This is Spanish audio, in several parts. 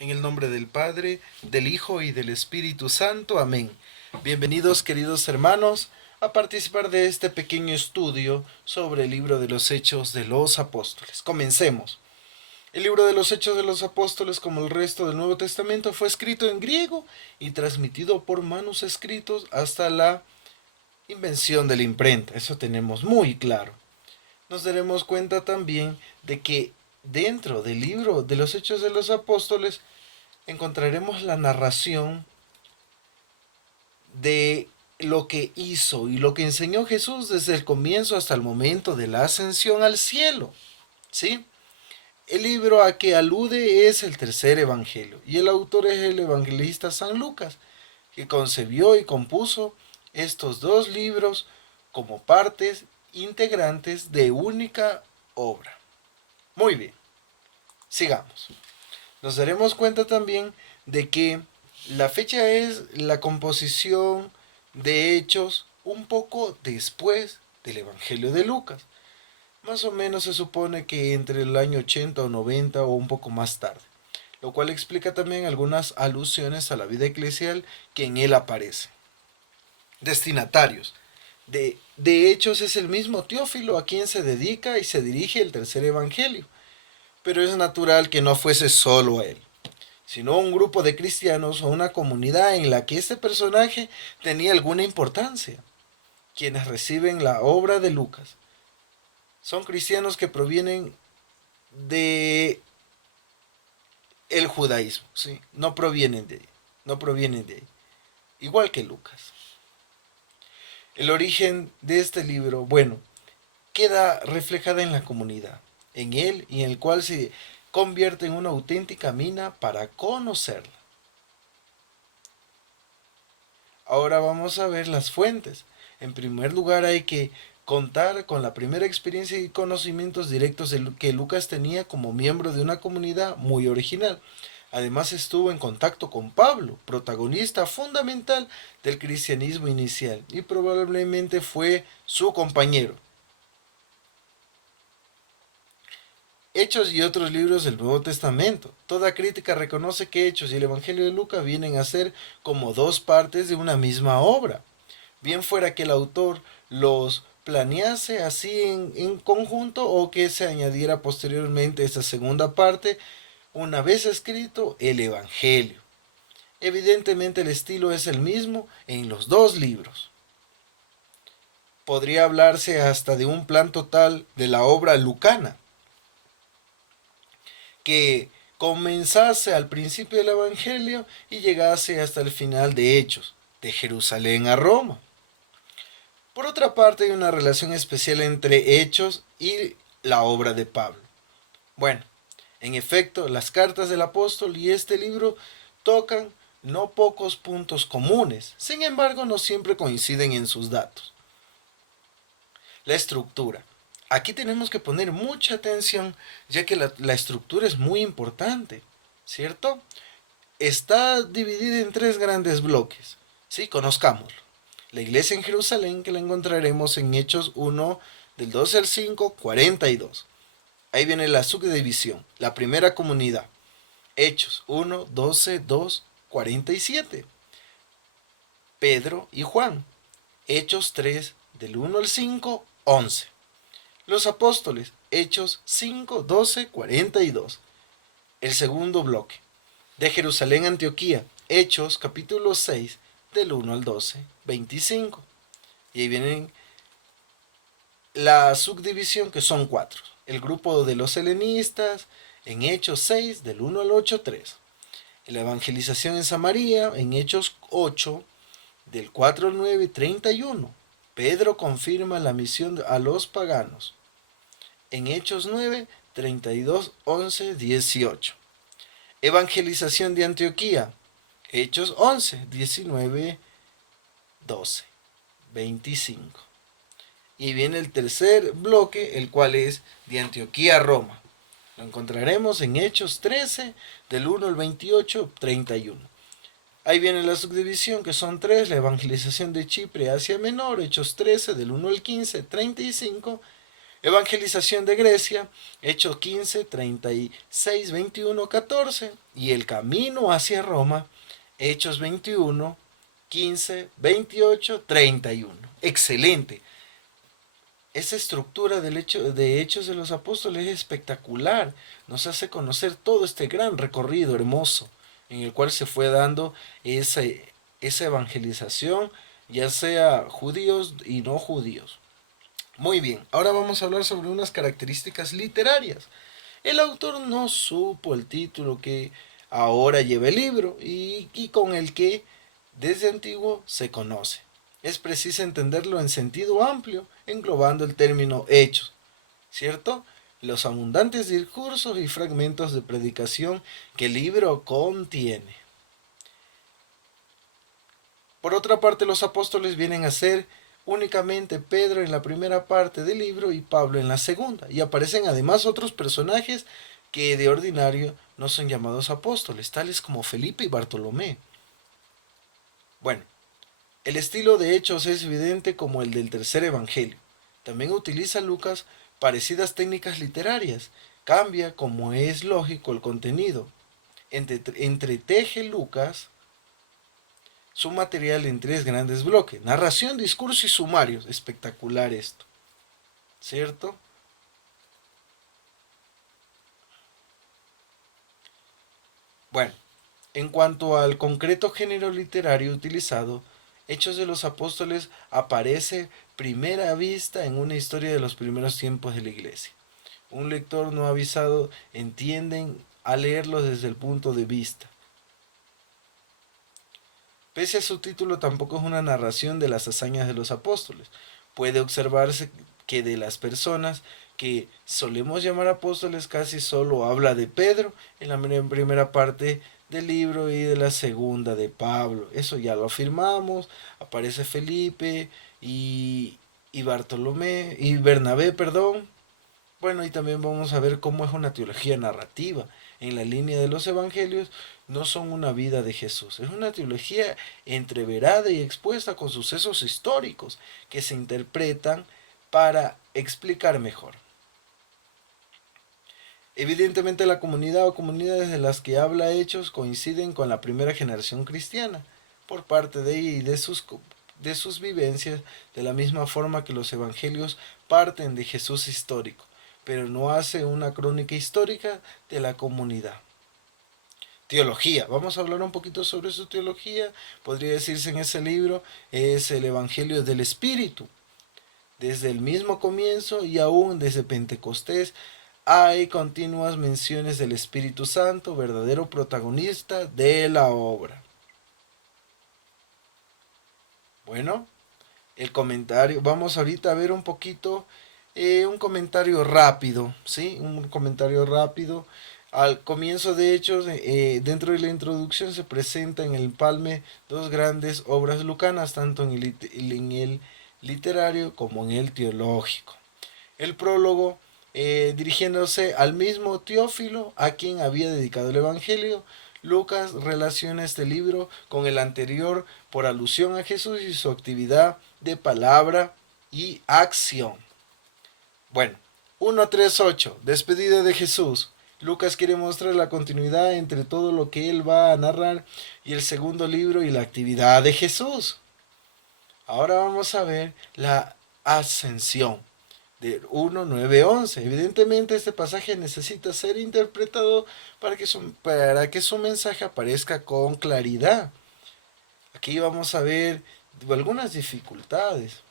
En el nombre del Padre, del Hijo y del Espíritu Santo. Amén. Bienvenidos, queridos hermanos, a participar de este pequeño estudio sobre el libro de los Hechos de los Apóstoles. Comencemos. El libro de los Hechos de los Apóstoles, como el resto del Nuevo Testamento, fue escrito en griego y transmitido por manos escritos hasta la invención de la imprenta. Eso tenemos muy claro. Nos daremos cuenta también de que dentro del libro de los Hechos de los Apóstoles encontraremos la narración de lo que hizo y lo que enseñó Jesús desde el comienzo hasta el momento de la ascensión al cielo. ¿Sí? El libro a que alude es el tercer evangelio y el autor es el evangelista San Lucas, que concebió y compuso estos dos libros como partes integrantes de única obra. Muy bien, sigamos. Nos daremos cuenta también de que la fecha es la composición de hechos un poco después del Evangelio de Lucas. Más o menos se supone que entre el año 80 o 90 o un poco más tarde, lo cual explica también algunas alusiones a la vida eclesial que en él aparecen. Destinatarios. De hechos es el mismo Teófilo a quien se dedica y se dirige el tercer Evangelio, pero es natural que no fuese solo a él, sino un grupo de cristianos o una comunidad en la que este personaje tenía alguna importancia. Quienes reciben la obra de Lucas son cristianos que provienen de el judaísmo, ¿sí? No provienen de ahí, no provienen de ahí, igual que Lucas. El origen de este libro, bueno, queda reflejada en la comunidad, en él y en el cual se convierte en una auténtica mina para conocerla. Ahora vamos a ver las fuentes. En primer lugar hay que contar con la primera experiencia y conocimientos directos que Lucas tenía como miembro de una comunidad muy original. Además estuvo en contacto con Pablo, protagonista fundamental del cristianismo inicial, y probablemente fue su compañero. Hechos y otros libros del Nuevo Testamento. Toda crítica reconoce que Hechos y el Evangelio de Lucas vienen a ser como dos partes de una misma obra. Bien fuera que el autor los planease así en conjunto o que se añadiera posteriormente esta segunda parte una vez escrito el Evangelio. Evidentemente el estilo es el mismo en los dos libros. Podría hablarse hasta de un plan total de la obra lucana, que comenzase al principio del Evangelio y llegase hasta el final de Hechos, de Jerusalén a Roma. Por otra parte, hay una relación especial entre Hechos y la obra de Pablo. Bueno, en efecto, las cartas del apóstol y este libro tocan no pocos puntos comunes, sin embargo, no siempre coinciden en sus datos. La estructura. Aquí tenemos que poner mucha atención, ya que la estructura es muy importante, ¿cierto? Está dividida en tres grandes bloques. Sí, conozcámoslo. La iglesia en Jerusalén, que la encontraremos en Hechos 1, del 12 al 5, 42. Ahí viene la subdivisión, la primera comunidad. Hechos 1, 12, 2, 47. Pedro y Juan. Hechos 3, del 1 al 5, 11. Los apóstoles. Hechos 5, 12, 42. El segundo bloque. De Jerusalén a Antioquía. Hechos capítulo 6, del 1 al 12, 25. Y ahí vienen la subdivisión, que son cuatro. El grupo de los helenistas en Hechos 6, del 1 al 8, 3. La evangelización en Samaria en Hechos 8, del 4 al 9 y 31. Pedro confirma la misión a los paganos. En Hechos 9, 32, 11, 18. Evangelización de Antioquía. Hechos 11, 19, 12, 25. Y viene el tercer bloque, el cual es de Antioquía a Roma. Lo encontraremos en Hechos 13, del 1 al 28, 31. Ahí viene la subdivisión, que son tres: la evangelización de Chipre, Asia Menor, Hechos 13, del 1 al 15, 35. Evangelización de Grecia, Hechos 15, 36, 21, 14. Y el camino hacia Roma, Hechos 21, 15, 28, 31. Excelente. Esa estructura de Hechos de los Apóstoles es espectacular. Nos hace conocer todo este gran recorrido hermoso en el cual se fue dando esa evangelización, ya sea judíos y no judíos. Muy bien, ahora vamos a hablar sobre unas características literarias. El autor no supo el título que ahora lleva el libro y con el que desde antiguo se conoce. Es preciso entenderlo en sentido amplio, englobando el término hechos, ¿cierto? Los abundantes discursos y fragmentos de predicación que el libro contiene. Por otra parte, los apóstoles vienen a ser únicamente Pedro en la primera parte del libro y Pablo en la segunda. Y aparecen además otros personajes que de ordinario no son llamados apóstoles, tales como Felipe y Bartolomé. Bueno, el estilo de Hechos es evidente como el del tercer evangelio. También utiliza Lucas parecidas técnicas literarias. Cambia, como es lógico, el contenido. Entreteje Lucas su material en tres grandes bloques: narración, discurso y sumarios. Espectacular esto, ¿cierto? Bueno, en cuanto al concreto género literario utilizado, Hechos de los Apóstoles aparece primera vista en una historia de los primeros tiempos de la iglesia. Un lector no avisado entienden a leerlo desde el punto de vista. Pese a su título, tampoco es una narración de las hazañas de los apóstoles. Puede observarse que de las personas que solemos llamar apóstoles casi solo habla de Pedro en la primera parte del libro y de la segunda de Pablo. Eso ya lo afirmamos. Aparece Felipe y Bartolomé y Bernabé, perdón. Bueno, y también vamos a ver cómo es una teología narrativa. En la línea de los evangelios no son una vida de Jesús, es una teología entreverada y expuesta con sucesos históricos que se interpretan para explicar mejor. Evidentemente la comunidad o comunidades de las que habla Hechos coinciden con la primera generación cristiana por parte de ella y de sus vivencias, de la misma forma que los evangelios parten de Jesús histórico, pero no hace una crónica histórica de la comunidad. Teología, vamos a hablar un poquito sobre su teología. Podría decirse en ese libro es el Evangelio del Espíritu. Desde el mismo comienzo y aún desde Pentecostés hay continuas menciones del Espíritu Santo, verdadero protagonista de la obra. Bueno, el comentario, vamos ahorita a ver un poquito, un comentario rápido, ¿sí? Un comentario rápido. Al comienzo de Hechos, dentro de la introducción se presenta en el palme dos grandes obras lucanas, tanto en el literario como en el teológico. El prólogo, dirigiéndose al mismo Teófilo, a quien había dedicado el Evangelio. Lucas relaciona este libro con el anterior por alusión a Jesús y su actividad de palabra y acción. Bueno, 1.3.8, despedida de Jesús. Lucas quiere mostrar la continuidad entre todo lo que él va a narrar y el segundo libro y la actividad de Jesús. Ahora vamos a ver la ascensión de 1.9.11. Evidentemente este pasaje necesita ser interpretado para que su mensaje aparezca con claridad. Aquí vamos a ver algunas dificultades.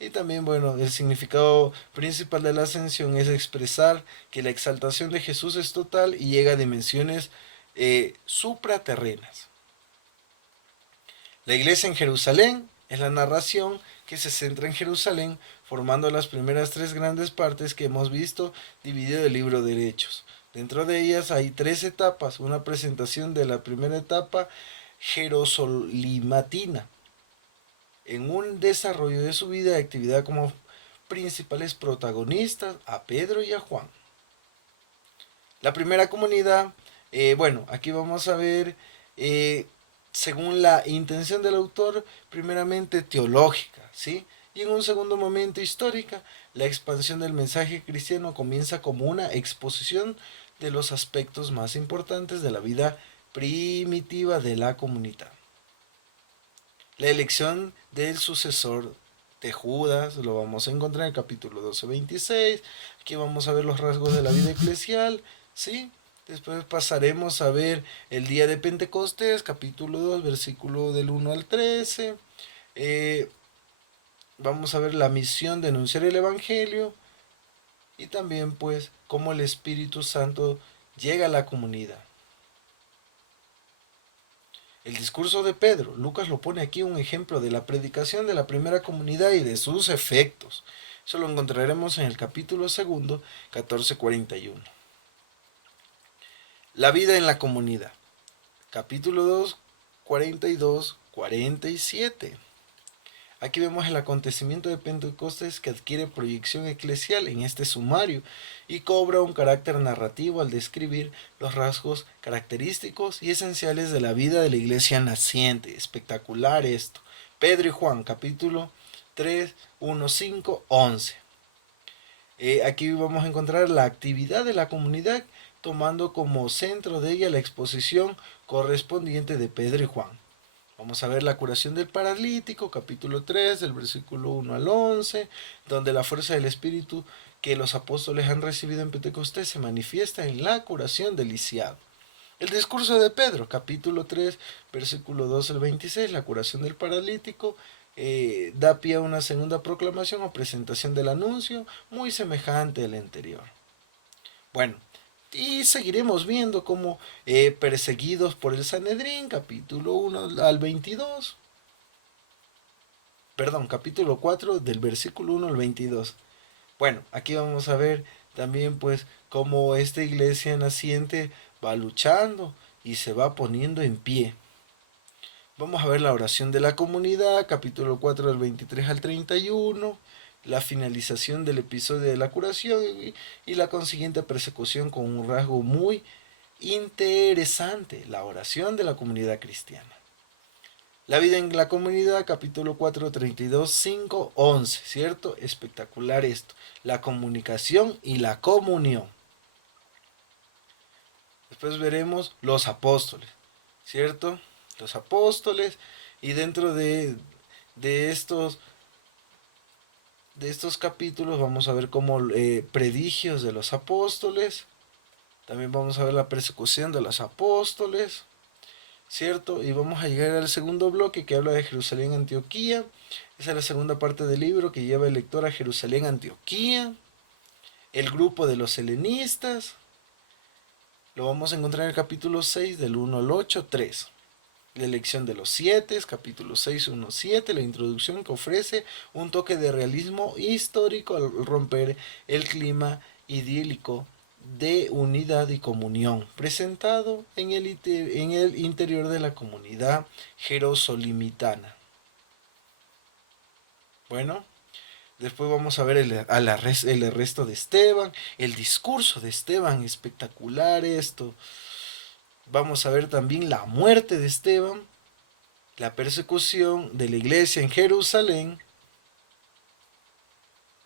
Y también, bueno, el significado principal de la ascensión es expresar que la exaltación de Jesús es total y llega a dimensiones supraterrenas. La iglesia en Jerusalén es la narración que se centra en Jerusalén, formando las primeras tres grandes partes que hemos visto dividido el libro de Hechos. Dentro de ellas hay tres etapas: una presentación de la primera etapa jerosolimatina, en un desarrollo de su vida y actividad como principales protagonistas a Pedro y a Juan. La primera comunidad, bueno, aquí vamos a ver, según la intención del autor, primeramente teológica, ¿sí? Y en un segundo momento histórico, la expansión del mensaje cristiano comienza como una exposición de los aspectos más importantes de la vida primitiva de la comunidad. La elección del sucesor de Judas lo vamos a encontrar en el capítulo 12-26. Aquí vamos a ver los rasgos de la vida eclesial, ¿sí? Después pasaremos a ver el día de Pentecostés, capítulo 2, versículo del 1 al 13. Vamos a ver la misión de anunciar el Evangelio y también pues cómo el Espíritu Santo llega a la comunidad. El discurso de Pedro, Lucas lo pone aquí un ejemplo de la predicación de la primera comunidad y de sus efectos. Eso lo encontraremos en el capítulo 2, 14:41. La vida en la comunidad, capítulo 2, 42-47. Aquí vemos el acontecimiento de Pentecostés que adquiere proyección eclesial en este sumario y cobra un carácter narrativo al describir los rasgos característicos y esenciales de la vida de la iglesia naciente. Espectacular esto. Pedro y Juan, capítulo 3, 1, 5, 11. Aquí vamos a encontrar la actividad de la comunidad tomando como centro de ella la exposición correspondiente de Pedro y Juan. Vamos a ver la curación del paralítico, capítulo 3, del versículo 1 al 11, donde la fuerza del Espíritu que los apóstoles han recibido en Pentecostés se manifiesta en la curación del lisiado. El discurso de Pedro, capítulo 3, versículo 2 al 26, la curación del paralítico, da pie a una segunda proclamación o presentación del anuncio, muy semejante al anterior. Bueno, y seguiremos viendo cómo perseguidos por el Sanedrín, capítulo 1 al 22. Perdón, capítulo 4 del versículo 1 al 22. Bueno, aquí vamos a ver también pues cómo esta iglesia naciente va luchando y se va poniendo en pie. Vamos a ver la oración de la comunidad, capítulo 4 del 23 al 31. La finalización del episodio de la curación y la consiguiente persecución con un rasgo muy interesante, la oración de la comunidad cristiana. La vida en la comunidad, capítulo 4, 32, 5, 11, ¿cierto? Espectacular esto. La comunicación y la comunión. Después veremos los apóstoles, ¿cierto? Los apóstoles y dentro de estos capítulos vamos a ver como predigios de los apóstoles. También vamos a ver la persecución de los apóstoles, ¿cierto? Y vamos a llegar al segundo bloque que habla de Jerusalén, Antioquía. Esa es la segunda parte del libro que lleva el lector a Jerusalén, Antioquía. El grupo de los helenistas. Lo vamos a encontrar en el capítulo 6 del 1 al 8, 3. La elección de los 7, capítulo 6, 1, 7, la introducción que ofrece un toque de realismo histórico al romper el clima idílico de unidad y comunión presentado en el interior de la comunidad jerosolimitana. Bueno, después vamos a ver el arresto de Esteban, el discurso de Esteban, espectacular esto. Vamos a ver también la muerte de Esteban, la persecución de la iglesia en Jerusalén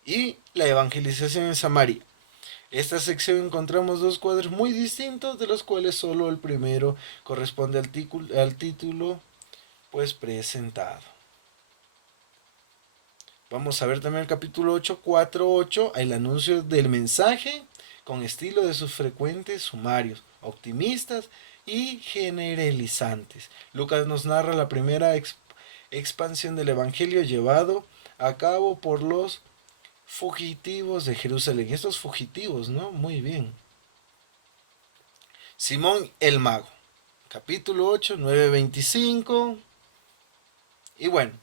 y la evangelización en Samaria. Esta sección encontramos dos cuadros muy distintos, de los cuales solo el primero corresponde al título pues presentado. Vamos a ver también el capítulo 8, 4, 8, el anuncio del mensaje con estilo de sus frecuentes sumarios, optimistas y generalizantes. Lucas nos narra la primera expansión del evangelio llevado a cabo por los fugitivos de Jerusalén. Estos fugitivos, ¿no? Muy bien. Simón el Mago, capítulo 8, 9, 25. Y bueno,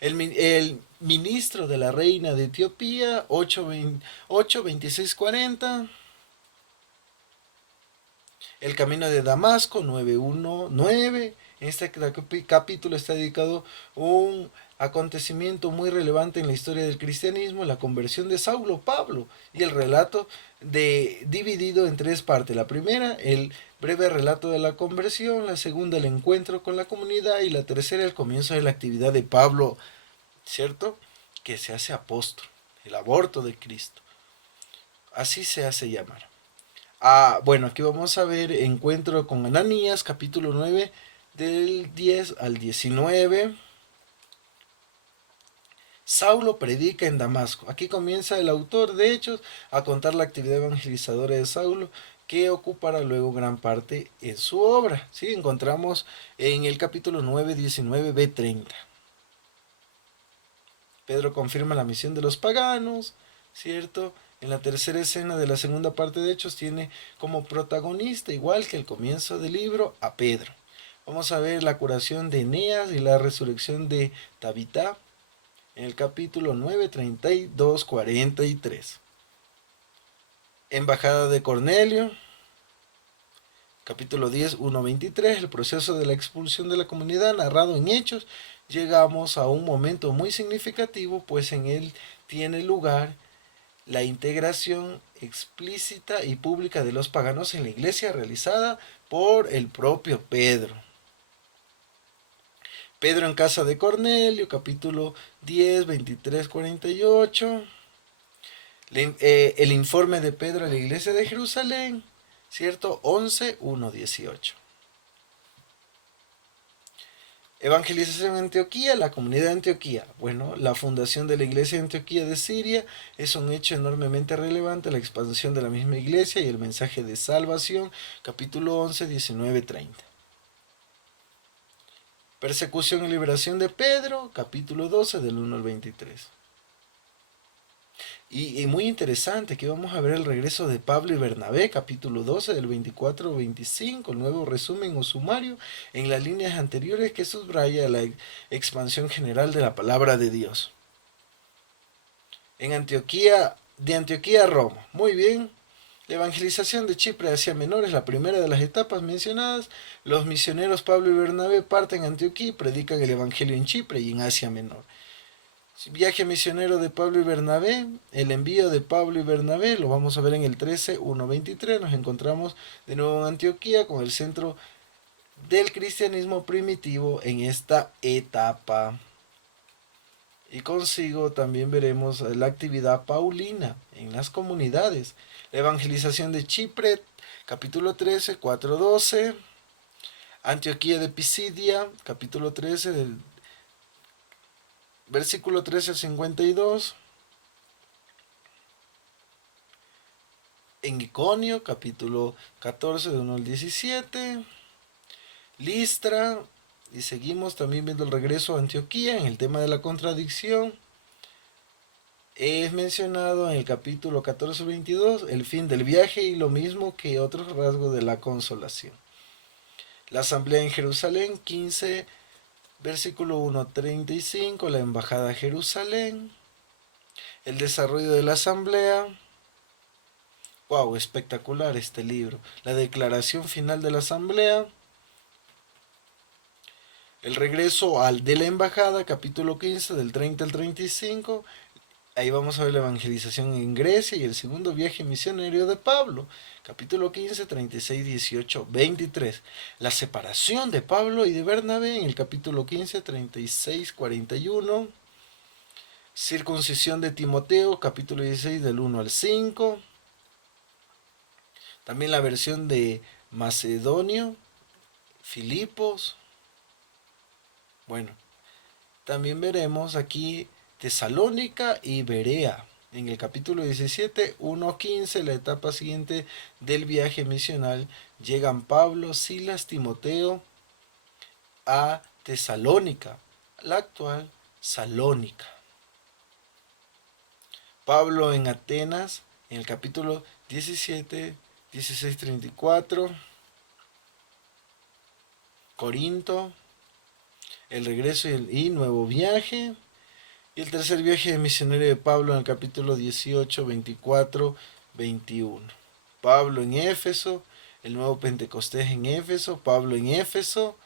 el ministro de la reina de Etiopía, 8, 26, 40. El camino de Damasco, 9:1-9. En este capítulo está dedicado un acontecimiento muy relevante en la historia del cristianismo, la conversión de Saulo Pablo, y el relato dividido en tres partes. La primera, el breve relato de la conversión; la segunda, el encuentro con la comunidad; y la tercera, el comienzo de la actividad de Pablo, ¿cierto? que se hace apóstol, el aborto de Cristo. Así se hace llamar. Bueno, aquí vamos a ver encuentro con Ananías, capítulo 9, del 10 al 19. Saulo predica en Damasco. Aquí comienza el autor de Hechos a contar la actividad evangelizadora de Saulo, que ocupará luego gran parte en su obra. ¿Sí? Encontramos en el capítulo 9, 19, B30. Pedro confirma la misión de los paganos, ¿cierto? En la tercera escena de la segunda parte de Hechos tiene como protagonista, igual que el comienzo del libro, a Pedro. Vamos a ver la curación de Eneas y la resurrección de Tabitá en el capítulo 9, 32, 43. Embajada de Cornelio, capítulo 10, 1, 23, el proceso de la expulsión de la comunidad narrado en Hechos. Llegamos a un momento muy significativo, pues en él tiene lugar la integración explícita y pública de los paganos en la iglesia realizada por el propio Pedro. Pedro en casa de Cornelio, capítulo 10, 23, 48. El informe de Pedro a la iglesia de Jerusalén, ¿cierto? 11, 1, 18. Evangelización en Antioquía, la comunidad de Antioquía. Bueno, la fundación de la iglesia de Antioquía de Siria es un hecho enormemente relevante, la expansión de la misma iglesia y el mensaje de salvación, capítulo 11, 19, 30. Persecución y liberación de Pedro, capítulo 12, del 1 al 23. Y muy interesante, que vamos a ver el regreso de Pablo y Bernabé, capítulo 12, del 24 al 25, el nuevo resumen o sumario en las líneas anteriores que subraya la expansión general de la palabra de Dios. En Antioquía, de Antioquía a Roma. Muy bien. La evangelización de Chipre hacia Menor es la primera de las etapas mencionadas. Los misioneros Pablo y Bernabé parten a Antioquía y predican el evangelio en Chipre y en Asia Menor. Viaje misionero de Pablo y Bernabé, el envío de Pablo y Bernabé, lo vamos a ver en el 13, 1:23. Nos encontramos de nuevo en Antioquía con el centro del cristianismo primitivo en esta etapa. Y consigo también veremos la actividad paulina en las comunidades. La evangelización de Chipre, capítulo 13, 4:12. Antioquía de Pisidia, capítulo 13, del versículo 13 al 52. En Iconio, capítulo 14, de 1 al 17. Listra, y seguimos también viendo el regreso a Antioquía en el tema de la contradicción. Es mencionado en el capítulo 14, 22, el fin del viaje y lo mismo que otros rasgos de la consolación. La asamblea en Jerusalén, 15, versículo 1, 35, la embajada a Jerusalén, el desarrollo de la asamblea. Wow, espectacular este libro. La declaración final de la asamblea. El regreso de la embajada, capítulo 15, del 30 al 35. Ahí vamos a ver la evangelización en Grecia y el segundo viaje misionero de Pablo, capítulo 15, 36, 18, 23. La separación de Pablo y de Bernabé en el capítulo 15, 36, 41. Circuncisión de Timoteo, capítulo 16, del 1 al 5. También la versión de Macedonio, Filipos. Bueno, también veremos aquí Tesalónica y Berea. En el capítulo 17, 1:15, la etapa siguiente del viaje misional, llegan Pablo, Silas, Timoteo a Tesalónica, la actual Salónica. Pablo en Atenas, en el capítulo 17, 16:34. Corinto, el regreso y nuevo viaje. Y el tercer viaje de misionero de Pablo en el capítulo 18, 24, 21. Pablo en Éfeso, el nuevo Pentecostés en Éfeso, Pablo en Éfeso,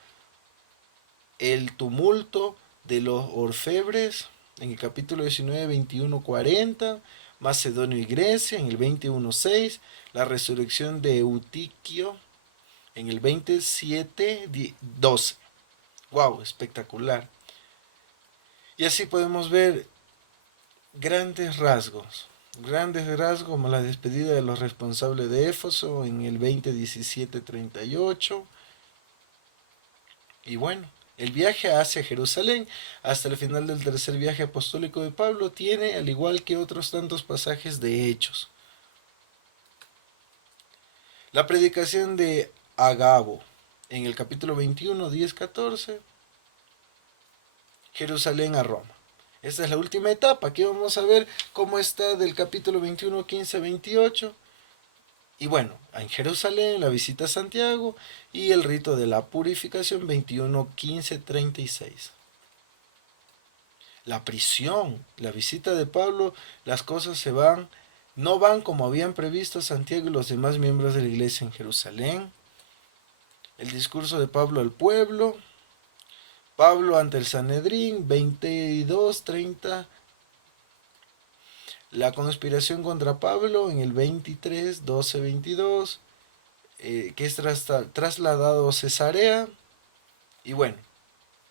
el tumulto de los orfebres en el capítulo 19, 21, 40, Macedonio y Grecia en el 21, 6, la resurrección de Eutiquio en el 27, 12. Wow, espectacular. Y así podemos ver grandes rasgos. Grandes rasgos como la despedida de los responsables de Éfeso en el 20:17-38. Y bueno, el viaje hacia Jerusalén hasta el final del tercer viaje apostólico de Pablo tiene, al igual que otros tantos pasajes de Hechos, la predicación de Agabo en el capítulo 21, 10-14, Jerusalén a Roma. Esta es la última etapa. Aquí vamos a ver cómo está del capítulo 21, 15, 28. Y bueno, en Jerusalén la visita a Santiago y el rito de la purificación 21, 15, 36. La prisión, la visita de Pablo, las cosas no van como habían previsto Santiago y los demás miembros de la iglesia en Jerusalén. El discurso de Pablo al pueblo, Pablo ante el Sanedrín 22, 30. La conspiración contra Pablo en el 23, 12, 22, que es trasladado a Cesarea. Y bueno,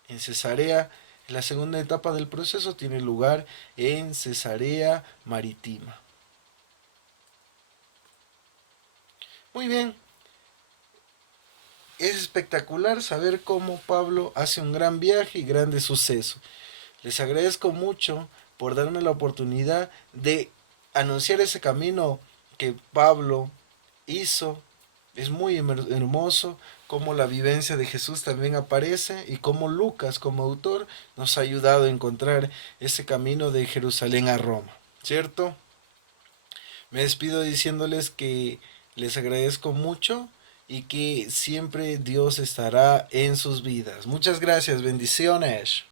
en Cesarea, la segunda etapa del proceso tiene lugar en Cesarea Marítima. Muy bien, es espectacular saber cómo Pablo hace un gran viaje y grandes sucesos. Les agradezco mucho por darme la oportunidad de anunciar ese camino que Pablo hizo. Es muy hermoso cómo la vivencia de Jesús también aparece y cómo Lucas como autor nos ha ayudado a encontrar ese camino de Jerusalén a Roma, ¿cierto? Me despido diciéndoles que les agradezco mucho y que siempre Dios estará en sus vidas. Muchas gracias, bendiciones.